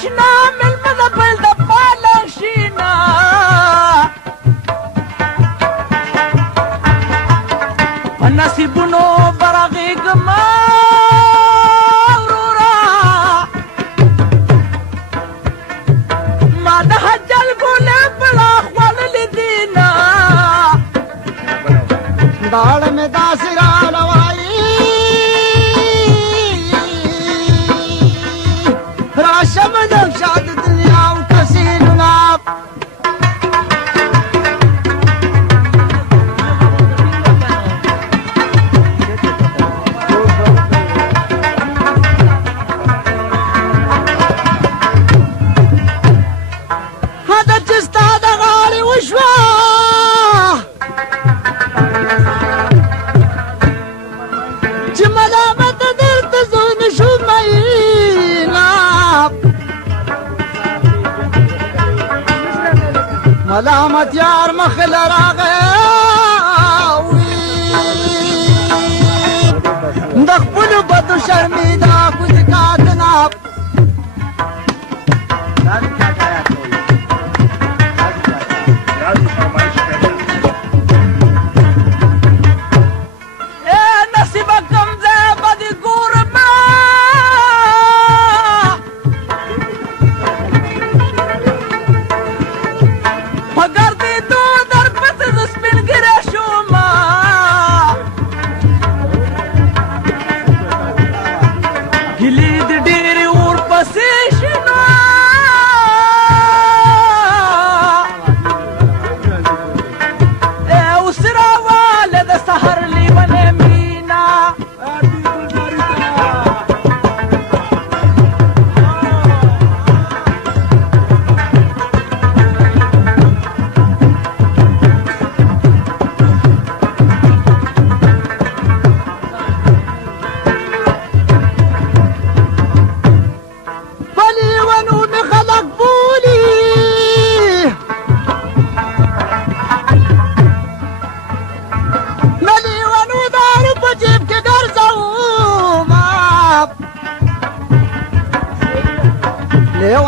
اشنا من مذبل دبالا شينا النصيبونو برغي قمارورا ما دهج القلب الاخوال لدينا دال میں داسرا لوائی راشم دمشاد دنیا و کسین ناب هذا جستا دغالي وشوا ملامت درد زون شو مينا ملامت يار مخل راغوي دخبل بدو شرميدا كنت كاتنا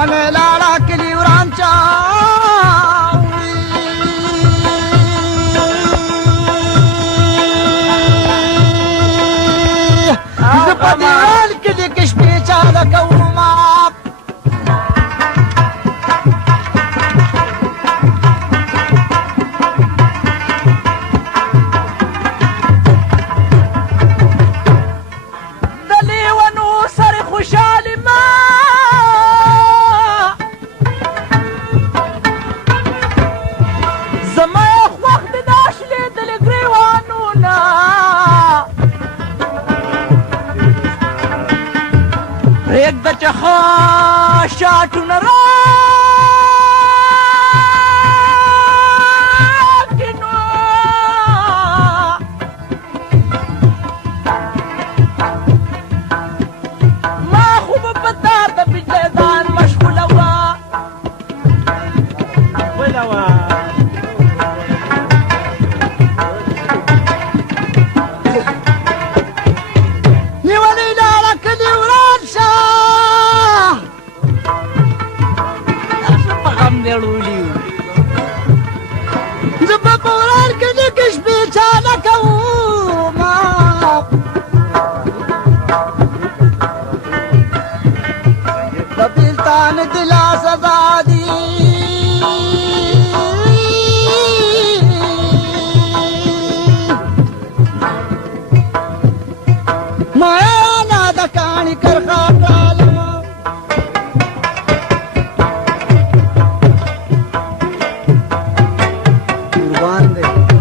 وانا لا لا كلي ورانشا زبدي الكلي كشبيش على كوما دلي ونوسر خشالي ما एक द चखा शाटू नरा ما خوب पता त बिजदान मशगूल हुआ वलवा दिला सजा दी माया नादा कहानी कर खालमा कुर्बान दे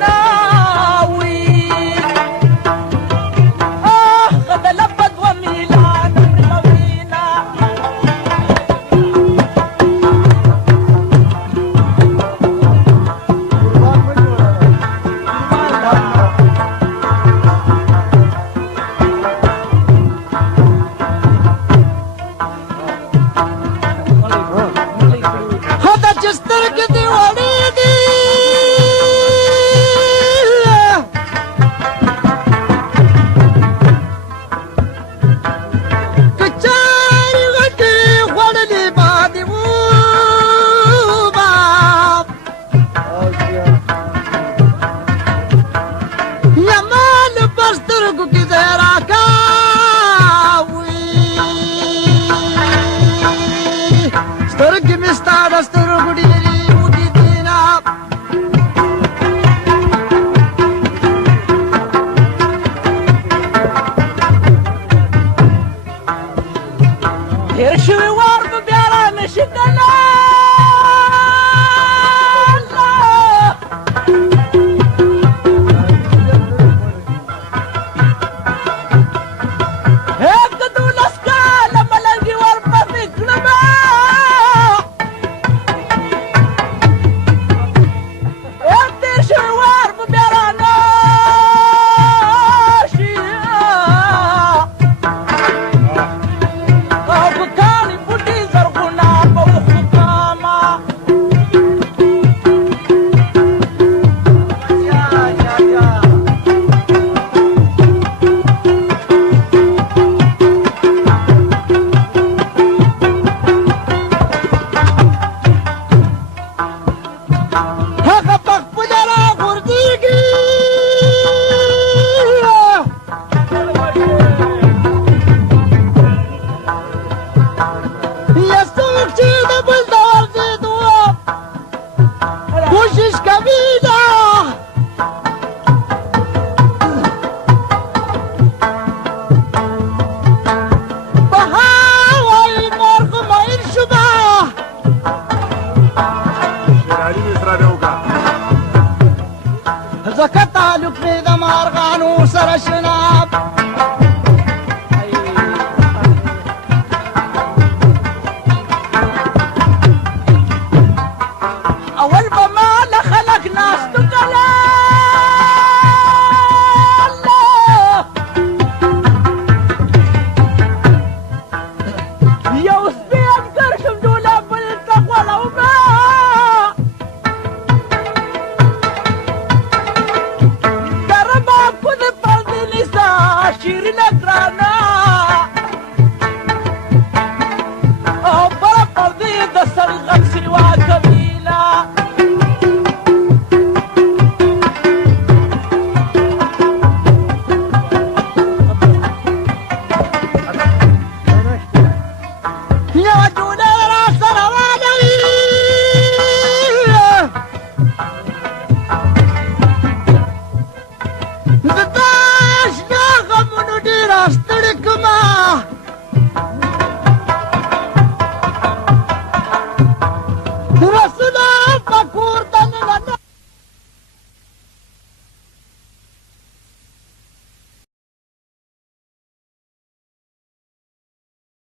ناوي غدا لبد وميلان مروينا هذا جستر كدي وليدي كتاري غدي ولدي بادي وباب يا مال بستر كدي راكاوي سترك مستعد سترك ديري ودينا يرشوي وارد بيران شكلا هيك دول اسكال ملنجي والبطيك لما يرشوي وارد بيران بكاني بودي زرقنا بوخطاما هاخا بقبلنا غرديقي يا سوق جينا بالدور زيدوا وشش كبيرة بهاوي مرغ ما ينشبه زكت عليك في دمار غانو سر الشناب اول ما خلق ناس تقلا يا وسبيان كرشم دولا بالتقوى لو ما كرما كل فرد نساء شير نقرانا برا فردي دسر غمسي واكب